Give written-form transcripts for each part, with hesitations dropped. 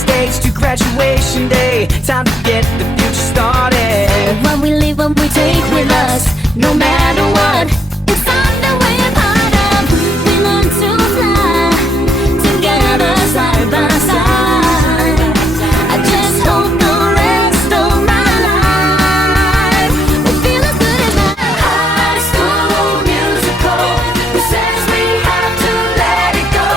stage to graduation day. Time to get the future started. What we live, what we take with us, no matter what. It's something we're part of. We learn to fly together, side by side. I just hope the rest of my life will feel as good as mine. High School Musical, who says we have to let it go?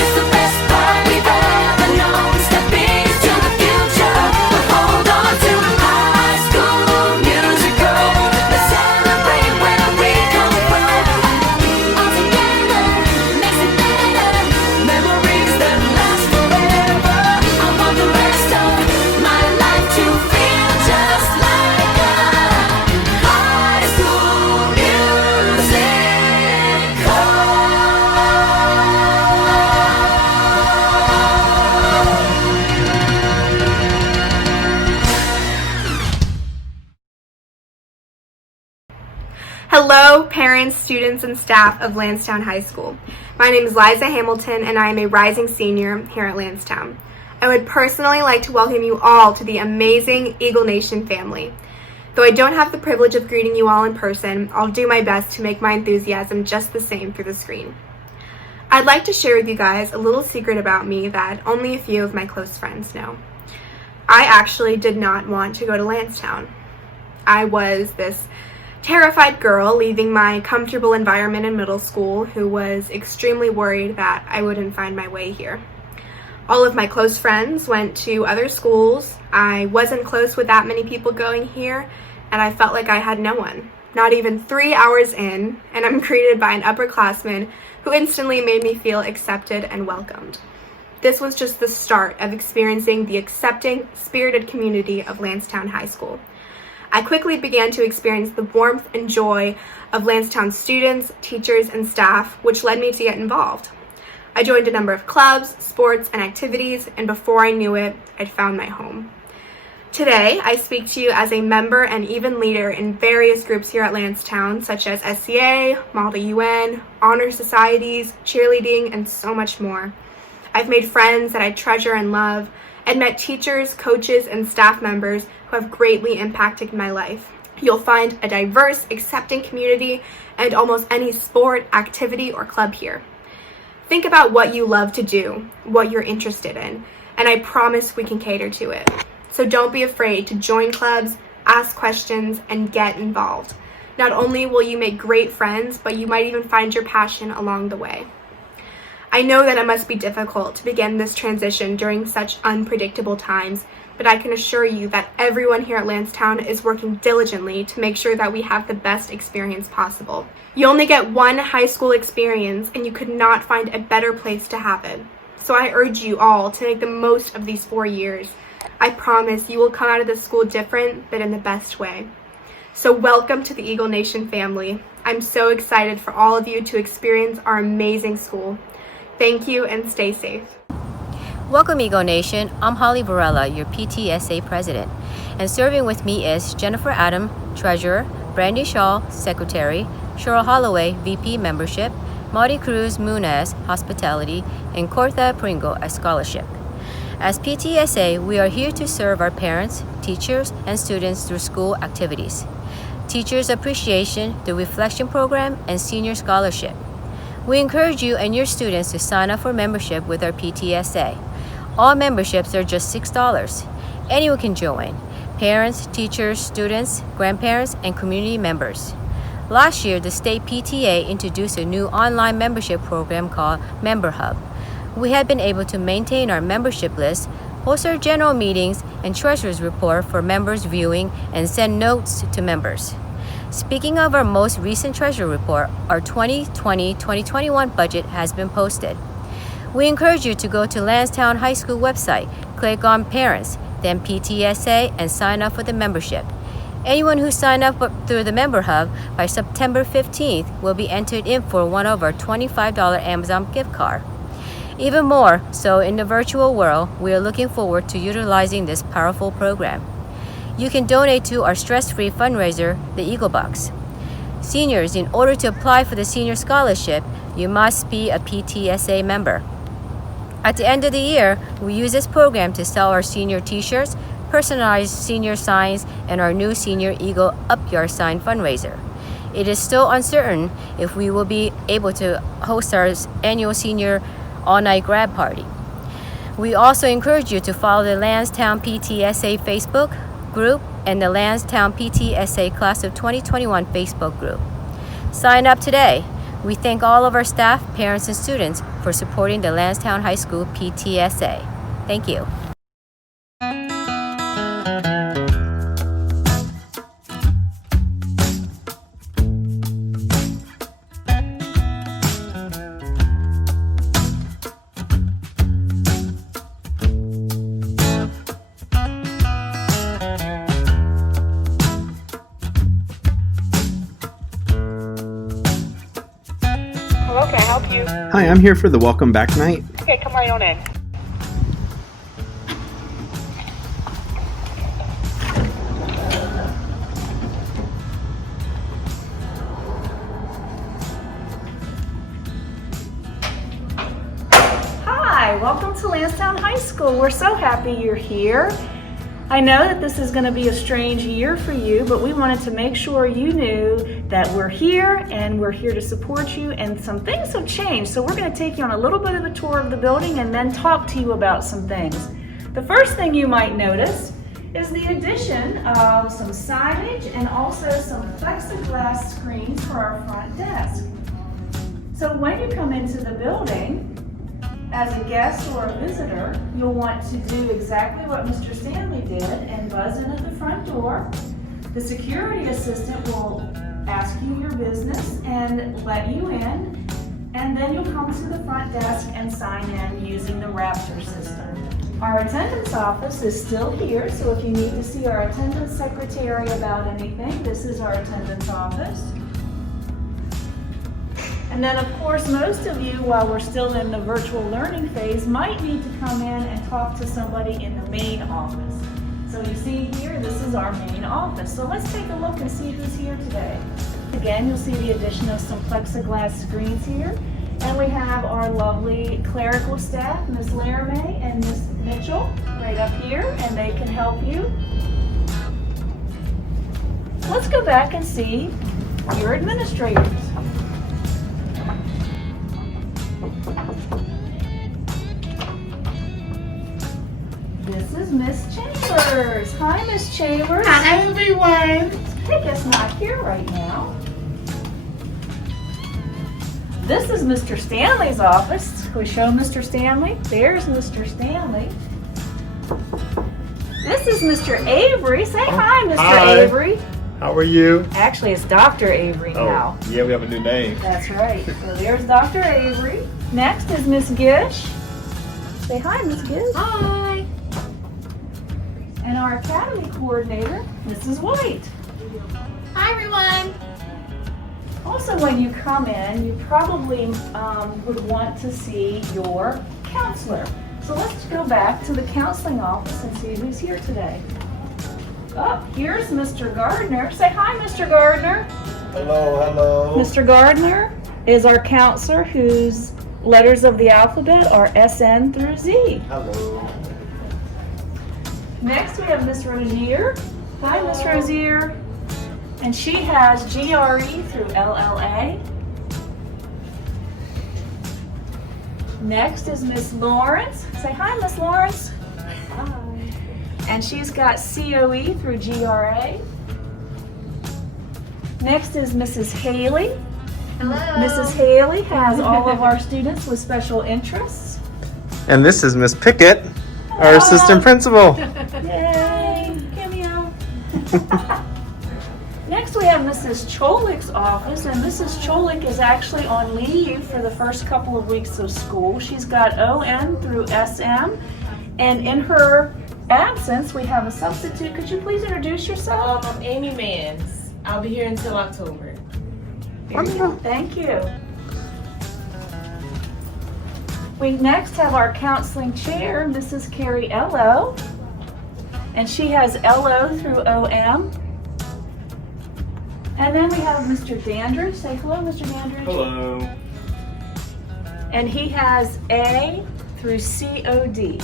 It's the best part we've ever known. Step into the future, but hold on to High School Musical. Let's celebrate where we come from. All together makes it better. Memories that last forever. I want the rest of my life to feel just like a high school Hello, parents, students, and staff of Lansdowne High School. My name is Liza Hamilton, and I am a rising senior here at Lansdowne. I would personally like to welcome you all to the amazing Eagle Nation family. Though I don't have the privilege of greeting you all in person, I'll do my best to make my enthusiasm just the same through the screen. I'd like to share with you guys a little secret about me that only a few of my close friends know. I actually did not want to go to Lansdowne. I was this terrified girl leaving my comfortable environment in middle school who was extremely worried that I wouldn't find my way here. All of my close friends went to other schools. I wasn't close with that many people going here, and I felt like I had no one. Not even 3 hours in, and I'm greeted by an upperclassman who instantly made me feel accepted and welcomed. This was just the start of experiencing the accepting, spirited community of Lansdowne High School. I quickly began to experience the warmth and joy of Lansdowne students, teachers, and staff, which led me to get involved. I joined a number of clubs, sports, and activities, and before I knew it, I'd found my home. Today, I speak to you as a member and even leader in various groups here at Lansdowne, such as SCA, Malta UN, honor societies, cheerleading, and so much more. I've made friends that I treasure and love, and met teachers, coaches, and staff members who have greatly impacted my life. You'll find a diverse, accepting community and almost any sport, activity, or club here. Think about what you love to do, what you're interested in, and I promise we can cater to it. So don't be afraid to join clubs, ask questions, and get involved. Not only will you make great friends, but you might even find your passion along the way. I know that it must be difficult to begin this transition during such unpredictable times, but I can assure you that everyone here at Lansdowne is working diligently to make sure that we have the best experience possible. You only get one high school experience, and you could not find a better place to have it. So I urge you all to make the most of these 4 years. I promise you will come out of this school different, but in the best way. So welcome to the Eagle Nation family. I'm so excited for all of you to experience our amazing school. Thank you and stay safe. Welcome Eagle Nation, I'm Holly Varela, your PTSA President, and serving with me is Jennifer Adam, Treasurer, Brandy Shaw, Secretary, Cheryl Holloway, VP Membership, Marty Cruz Munez, Hospitality, and Cortha Pringle as Scholarship. As PTSA, we are here to serve our parents, teachers, and students through school activities, Teachers Appreciation, the Reflection Program, and Senior Scholarship. We encourage you and your students to sign up for membership with our PTSA. All memberships are just $6. Anyone can join: parents, teachers, students, grandparents, and community members. Last year, the state PTA introduced a new online membership program called Member Hub. We have been able to maintain our membership list, host our general meetings and treasurer's report for members viewing, and send notes to members. Speaking of our most recent treasury report, our 2020-2021 budget has been posted. We encourage you to go to Lansdowne High School website, click on Parents, then PTSA, and sign up for the membership. Anyone who signed up through the Member Hub by September 15th will be entered in for one of our $25 Amazon gift card. Even more so, in the virtual world, we are looking forward to utilizing this powerful program. You can donate to our stress-free fundraiser, the Eagle Box. Seniors, in order to apply for the Senior Scholarship, you must be a PTSA member. At the end of the year, we use this program to sell our senior t-shirts, personalized senior signs, and our new Senior Eagle Up Your Sign fundraiser. It is still uncertain if we will be able to host our annual senior all-night grab party. We also encourage you to follow the Lansdowne PTSA Facebook group and the Lansdowne PTSA Class of 2021 Facebook group. Sign up today. We thank all of our staff, parents, and students for supporting the Lansdowne High School PTSA. Thank you. Hello, can I help you? Hi, I'm here for the welcome back night. Okay, come right on in. Hi, welcome to Lansdowne High School. We're so happy you're here. I know that this is going to be a strange year for you, but we wanted to make sure you knew that we're here and we're here to support you, and some things have changed. So we're going to take you on a little bit of a tour of the building and then talk to you about some things. The first thing you might notice is the addition of some signage and also some plexiglass screens for our front desk. So when you come into the building, as a guest or a visitor, you'll want to do exactly what Mr. Stanley did and buzz in at the front door. The security assistant will ask you your business and let you in, and then you'll come to the front desk and sign in using the Raptor system. Our attendance office is still here, so if you need to see our attendance secretary about anything, this is our attendance office. And then, of course, most of you, while we're still in the virtual learning phase, might need to come in and talk to somebody in the main office. So you see here, this is our main office. So let's take a look and see who's here today. Again, you'll see the addition of some plexiglass screens here. And we have our lovely clerical staff, Ms. Laramie and Ms. Mitchell, right up here, and they can help you. Let's go back and see your administrators. This is Miss Chambers. Hi, Miss Chambers. Hi, everyone. Peggy's not here right now. This is Mr. Stanley's office. Can we show Mr. Stanley? There's Mr. Stanley. This is Mr. Avery. Say hi, Mr. Hi. Avery. How are you? Actually, it's Dr. Avery now. Oh, yeah, we have a new name. That's right. So there's Dr. Avery. Next is Miss Gish. Say hi, Miss Gish. Hi. And our academy coordinator, Mrs. White. Hi everyone! Also, when you come in, you probably would want to see your counselor. So let's go back to the counseling office and see who's here today. Oh, here's Mr. Gardner. Say hi, Mr. Gardner. Hello, hello. Mr. Gardner is our counselor whose letters of the alphabet are SN through Z. Hello. Next, we have Miss Rozier. Hi, Miss Rozier. And she has GRE through LLA. Next is Miss Lawrence. Say hi, Miss Lawrence. Hi. And she's got COE through GRA. Next is Mrs. Haley. Hello! Mrs. Haley has all of our students with special interests. And this is Miss Pickett, our assistant principal. Yay! Cameo! Next we have Mrs. Cholik's office, and Mrs. Cholik is actually on leave for the first couple of weeks of school. She's got ON through SM, and in her absence we have a substitute. Could you please introduce yourself? I'm Amy Mans. I'll be here until October. Thank you. We next have our counseling chair, Mrs. Carrie Ello, and she has LO through OM. And then we have Mr. Dandridge. Say hello, Mr. Dandridge. Hello. And he has A through COD.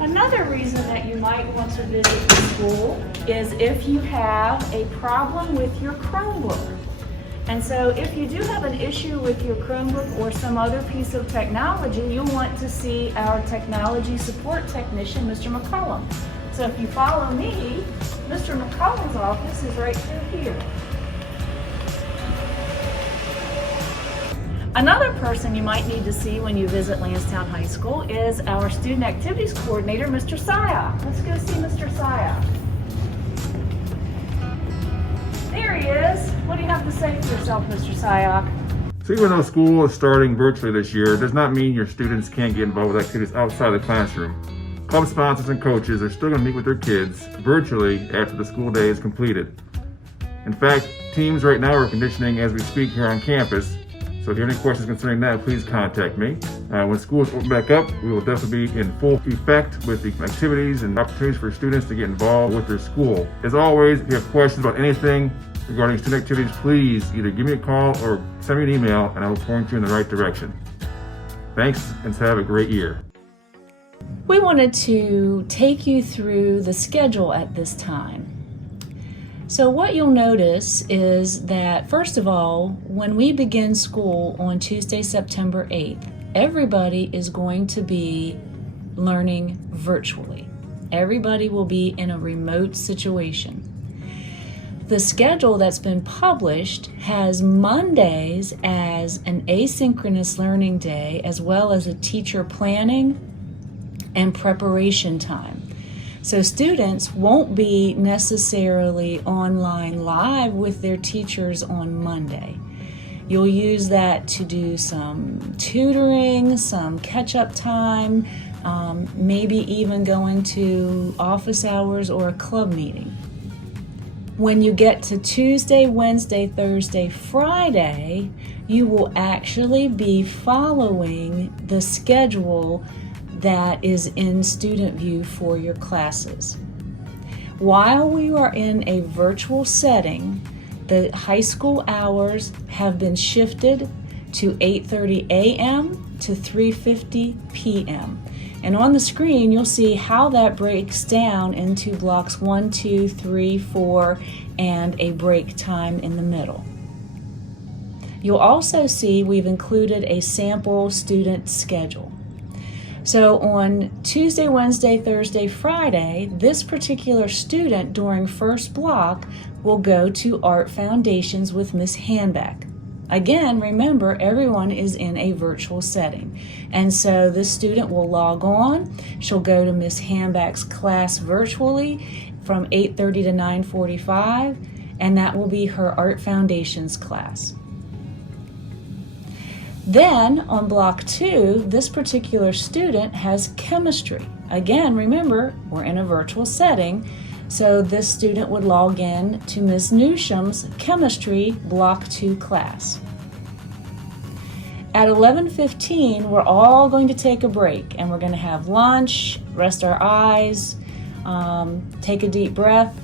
Another reason that you might want to visit the school is if you have a problem with your Chromebook. And so if you do have an issue with your Chromebook or some other piece of technology, you'll want to see our technology support technician, Mr. McCollum. So if you follow me, Mr. McCollum's office is right through here. Another person you might need to see when you visit Lansdowne High School is our Student Activities Coordinator, Mr. Syak. Let's go see Mr. Syak. There he is. What do you have to say for yourself, Mr. Syak? So even though school is starting virtually this year, it does not mean your students can't get involved with activities outside the classroom. Club sponsors and coaches are still going to meet with their kids virtually after the school day is completed. In fact, teams right now are conditioning as we speak here on campus. So if you have any questions concerning that, please contact me. When schools open back up, we will definitely be in full effect with the activities and opportunities for students to get involved with their school. As always, if you have questions about anything regarding student activities, please either give me a call or send me an email and I will point you in the right direction. Thanks and have a great year. We wanted to take you through the schedule at this time. So what you'll notice is that, first of all, when we begin school on Tuesday, September 8th, everybody is going to be learning virtually. Everybody will be in a remote situation. The schedule that's been published has Mondays as an asynchronous learning day, as well as a teacher planning and preparation time. So students won't be necessarily online live with their teachers on Monday. You'll use that to do some tutoring, some catch-up time, maybe even going to office hours or a club meeting. When you get to Tuesday, Wednesday, Thursday, Friday, you will actually be following the schedule that is in Student View for your classes. While we are in a virtual setting, the high school hours have been shifted to 8:30 a.m. to 3:50 p.m. And on the screen, you'll see how that breaks down into blocks 1, 2, 3, 4, and a break time in the middle. You'll also see we've included a sample student schedule. So on Tuesday, Wednesday, Thursday, Friday, this particular student during first block will go to Art Foundations with Miss Hanback. Again, remember, everyone is in a virtual setting. And so this student will log on. She'll go to Miss Hanback's class virtually from 8:30 to 9:45, and that will be her Art Foundations class. Then on block 2, this particular student has chemistry. Again, remember, we're in a virtual setting, so this student would log in to Ms. Newsham's chemistry block 2 class. At 11:15, we're all going to take a break and we're going to have lunch, rest our eyes, take a deep breath,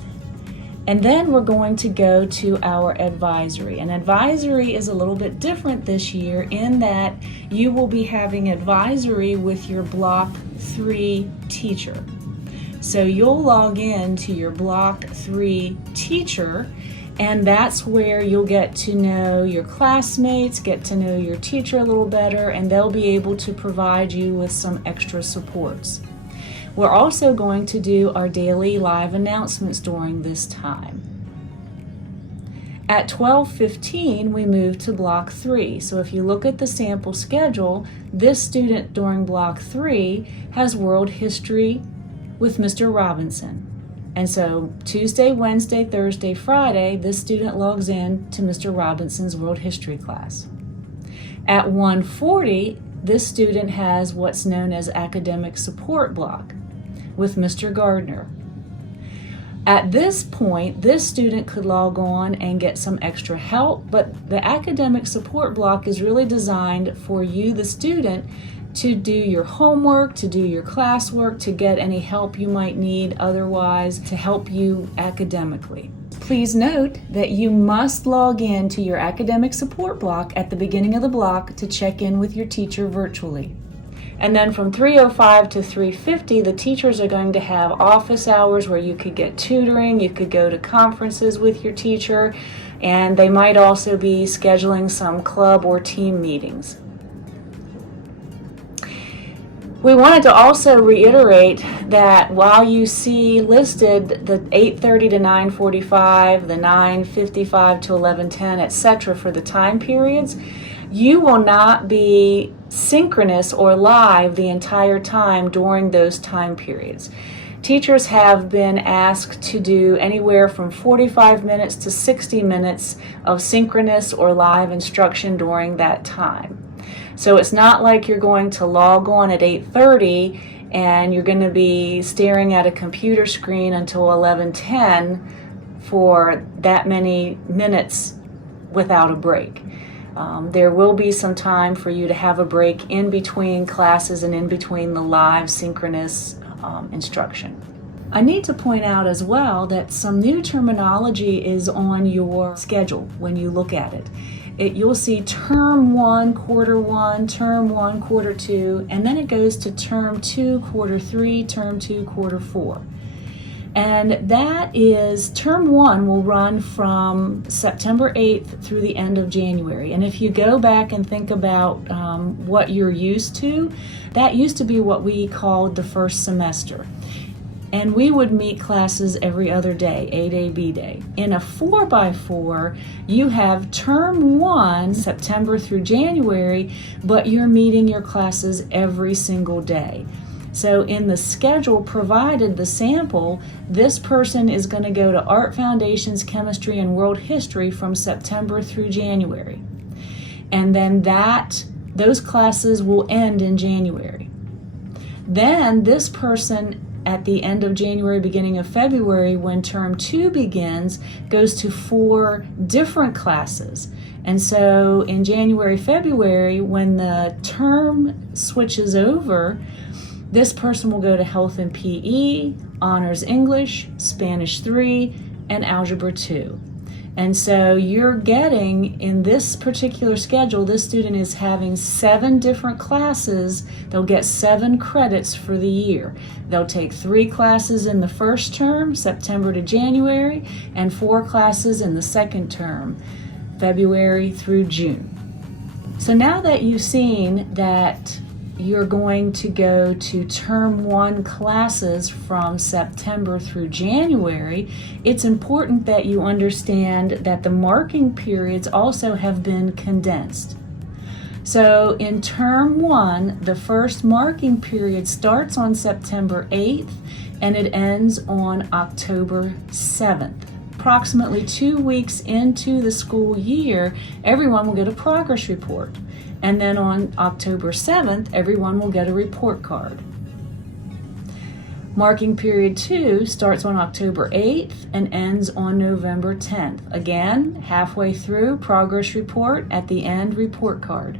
and then we're going to go to our advisory. And advisory is a little bit different this year in that you will be having advisory with your block 3 teacher. So you'll log in to your block 3 teacher, and that's where you'll get to know your classmates, get to know your teacher a little better, and they'll be able to provide you with some extra supports. We're also going to do our daily live announcements during this time. At 12:15, we move to block 3. So if you look at the sample schedule, this student during block 3 has world history with Mr. Robinson. And so Tuesday, Wednesday, Thursday, Friday, this student logs in to Mr. Robinson's world history class. At 1:40, this student has what's known as academic support block with Mr. Gardner. At this point, this student could log on and get some extra help, but the academic support block is really designed for you, the student, to do your homework, to do your classwork, to get any help you might need otherwise to help you academically. Please note that you must log in to your academic support block at the beginning of the block to check in with your teacher virtually. And then from 3:05 to 3:50, the teachers are going to have office hours where you could get tutoring, you could go to conferences with your teacher, and they might also be scheduling some club or team meetings. We wanted to also reiterate that while you see listed the 8:30 to 9:45, the 9:55 to 11:10, etc. for the time periods, you will not be synchronous or live the entire time during those time periods. Teachers have been asked to do anywhere from 45 minutes to 60 minutes of synchronous or live instruction during that time. So it's not like you're going to log on at 8:30 and you're going to be staring at a computer screen until 11:10 for that many minutes without a break. There will be some time for you to have a break in between classes and in between the live synchronous instruction. I need to point out as well that some new terminology is on your schedule when you look at it. You'll see term 1, quarter 1, term 1, quarter 2, and then it goes to term 2, quarter 3, term 2, quarter 4. And that is, term 1 will run from September 8th through the end of January. And if you go back and think about what you're used to, that used to be what we called the first semester. And we would meet classes every other day, 8A, B day. In a 4x4, you have term 1, September through January, but you're meeting your classes every single day. So in the schedule provided, the sample, this person is going to go to Art Foundations, Chemistry, and World History from September through January. And then those classes will end in January. Then this person at the end of January, beginning of February, when term 2 begins, goes to 4 different classes. And so in January, February, when the term switches over, this person will go to Health and PE, Honors English, Spanish 3, and Algebra 2. And so you're getting, in this particular schedule, this student is having 7 different classes. They'll get 7 credits for the year. They'll take 3 classes in the first term, September to January, and 4 classes in the second term, February through June. So now that you've seen that you're going to go to term 1 classes from September through January, it's important that you understand that the marking periods also have been condensed. So in term 1, the first marking period starts on September 8th and it ends on October 7th. Approximately 2 weeks into the school year, everyone will get a progress report. And then on October 7th, everyone will get a report card. Marking period 2 starts on October 8th and ends on November 10th. Again, halfway through, progress report, at the end, report card.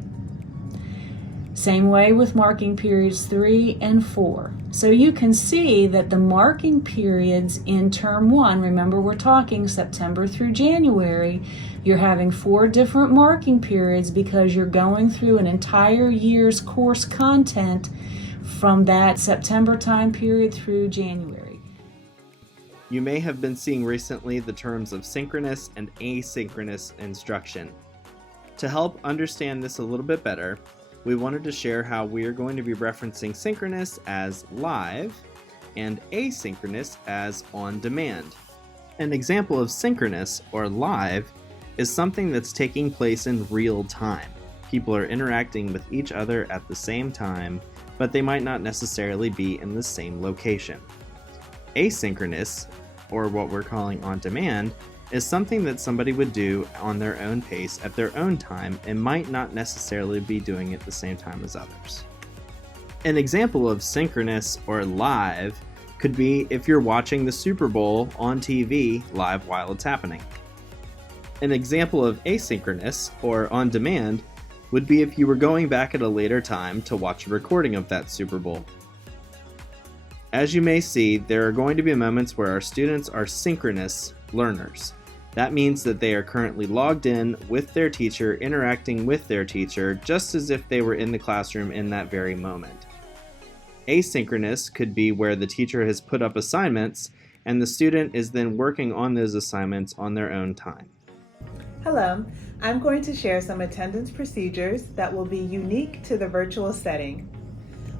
Same way with marking periods 3 and 4. So you can see that the marking periods in term 1, remember we're talking September through January, you're having 4 different marking periods because you're going through an entire year's course content from that September time period through January. You may have been seeing recently the terms of synchronous and asynchronous instruction. To help understand this a little bit better, we wanted to share how we are going to be referencing synchronous as live and asynchronous as on demand. An example of synchronous or live is something that's taking place in real time. People are interacting with each other at the same time, but they might not necessarily be in the same location. Asynchronous, or what we're calling on demand, is something that somebody would do on their own pace at their own time and might not necessarily be doing it at the same time as others. An example of synchronous or live could be if you're watching the Super Bowl on TV live while it's happening. An example of asynchronous or on demand would be if you were going back at a later time to watch a recording of that Super Bowl. As you may see, there are going to be moments where our students are synchronous learners. That means that they are currently logged in with their teacher, interacting with their teacher, just as if they were in the classroom in that very moment. Asynchronous could be where the teacher has put up assignments and the student is then working on those assignments on their own time. Hello, I'm going to share some attendance procedures that will be unique to the virtual setting.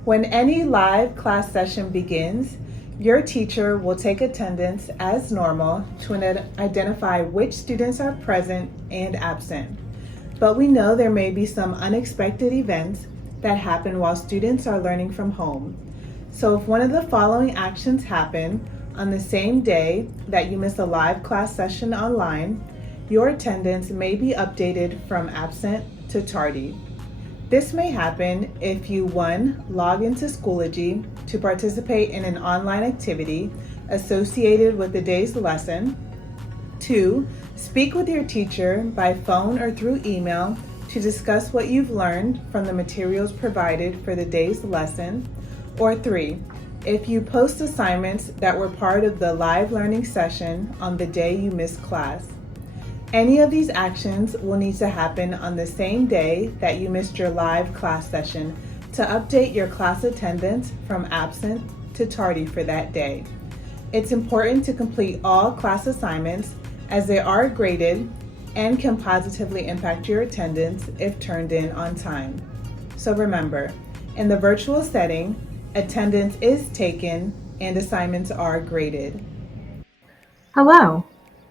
When any live class session begins, your teacher will take attendance as normal to identify which students are present and absent. But we know there may be some unexpected events that happen while students are learning from home. So if one of the following actions happen on the same day that you miss a live class session online, your attendance may be updated from absent to tardy. This may happen if you 1. Log into Schoology to participate in an online activity associated with the day's lesson, 2. Speak with your teacher by phone or through email to discuss what you've learned from the materials provided for the day's lesson, or 3. If you post assignments that were part of the live learning session on the day you missed class. Any of these actions will need to happen on the same day that you missed your live class session to update your class attendance from absent to tardy for that day. It's important to complete all class assignments as they are graded and can positively impact your attendance if turned in on time. So remember, in the virtual setting, attendance is taken and assignments are graded. Hello.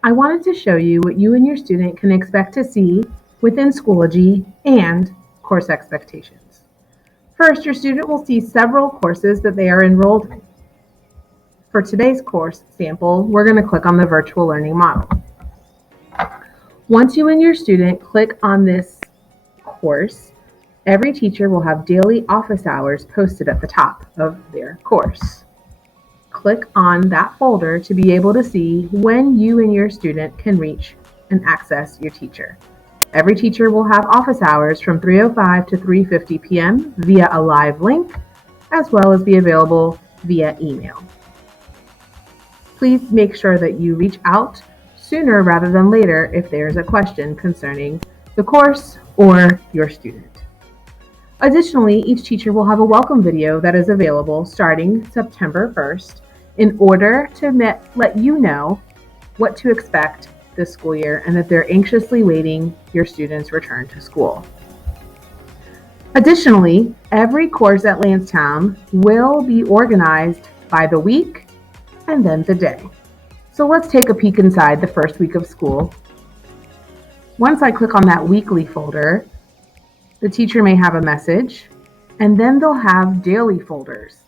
I wanted to show you what you and your student can expect to see within Schoology and course expectations. First, your student will see several courses that they are enrolled in. For today's course sample, we're going to click on the virtual learning model. Once you and your student click on this course, every teacher will have daily office hours posted at the top of their course. Click on that folder to be able to see when you and your student can reach and access your teacher. Every teacher will have office hours from 3:05 to 3:50 p.m. via a live link, as well as be available via email. Please make sure that you reach out sooner rather than later if there's a question concerning the course or your student. Additionally, each teacher will have a welcome video that is available starting September 1st in order to let you know what to expect this school year and that they're anxiously waiting your students' return to school. Additionally, every course at Lansdowne will be organized by the week and then the day. So let's take a peek inside the first week of school. Once I click on that weekly folder, the teacher may have a message, and then they'll have daily folders.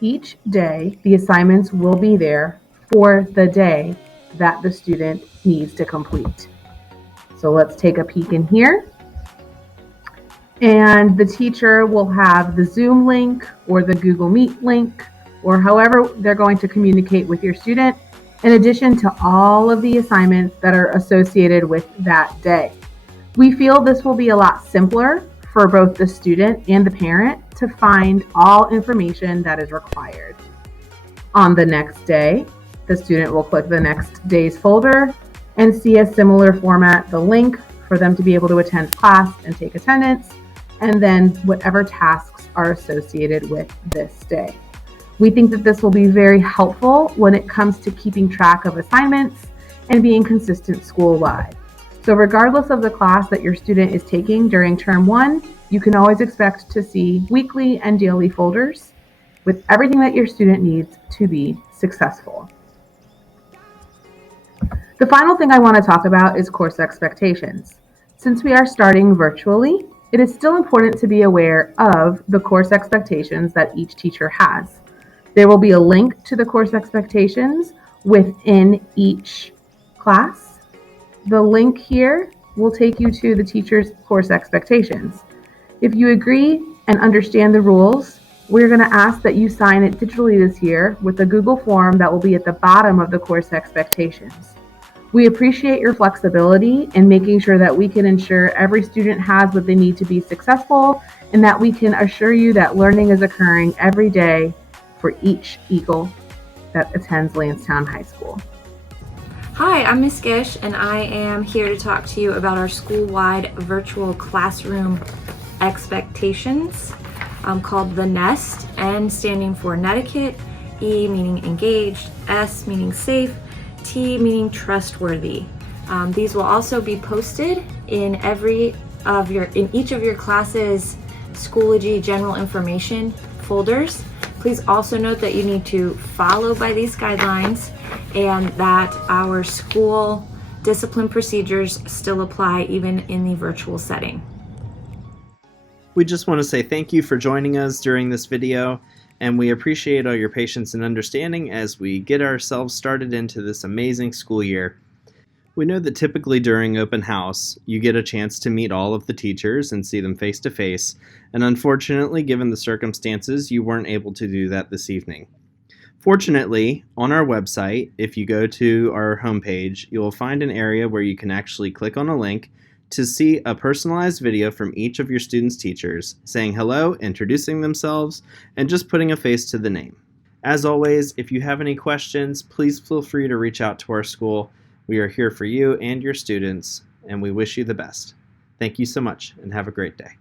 Each day, the assignments will be there for the day that the student needs to complete. So let's take a peek in here. And the teacher will have the Zoom link or the Google Meet link, or however they're going to communicate with your student, in addition to all of the assignments that are associated with that day. We feel this will be a lot simpler for both the student and the parent to find all information that is required. On the next day, the student will click the next day's folder and see a similar format, the link for them to be able to attend class and take attendance, and then whatever tasks are associated with this day. We think that this will be very helpful when it comes to keeping track of assignments and being consistent school-wide. So regardless of the class that your student is taking during term 1, you can always expect to see weekly and daily folders with everything that your student needs to be successful. The final thing I want to talk about is course expectations. Since we are starting virtually, it is still important to be aware of the course expectations that each teacher has. There will be a link to the course expectations within each class. The link here will take you to the teacher's course expectations. If you agree and understand the rules, we're going to ask that you sign it digitally this year with a Google form that will be at the bottom of the course expectations. We appreciate your flexibility in making sure that we can ensure every student has what they need to be successful and that we can assure you that learning is occurring every day for each Eagle that attends Lansdowne High School. Hi, I'm Miss Gish, and I am here to talk to you about our school-wide virtual classroom expectations called the NEST, N standing for Netiquette, E meaning engaged, S meaning safe, T meaning trustworthy. These will also be posted in each of your classes' Schoology general information folders. Please also note that you need to follow by these guidelines and that our school discipline procedures still apply even in the virtual setting. We just want to say thank you for joining us during this video, and we appreciate all your patience and understanding as we get ourselves started into this amazing school year. We know that typically during open house, you get a chance to meet all of the teachers and see them face to face, and unfortunately, given the circumstances, you weren't able to do that this evening. Fortunately, on our website, if you go to our homepage, you will find an area where you can actually click on a link to see a personalized video from each of your students' teachers, saying hello, introducing themselves, and just putting a face to the name. As always, if you have any questions, please feel free to reach out to our school. We are here for you and your students, and we wish you the best. Thank you so much, and have a great day.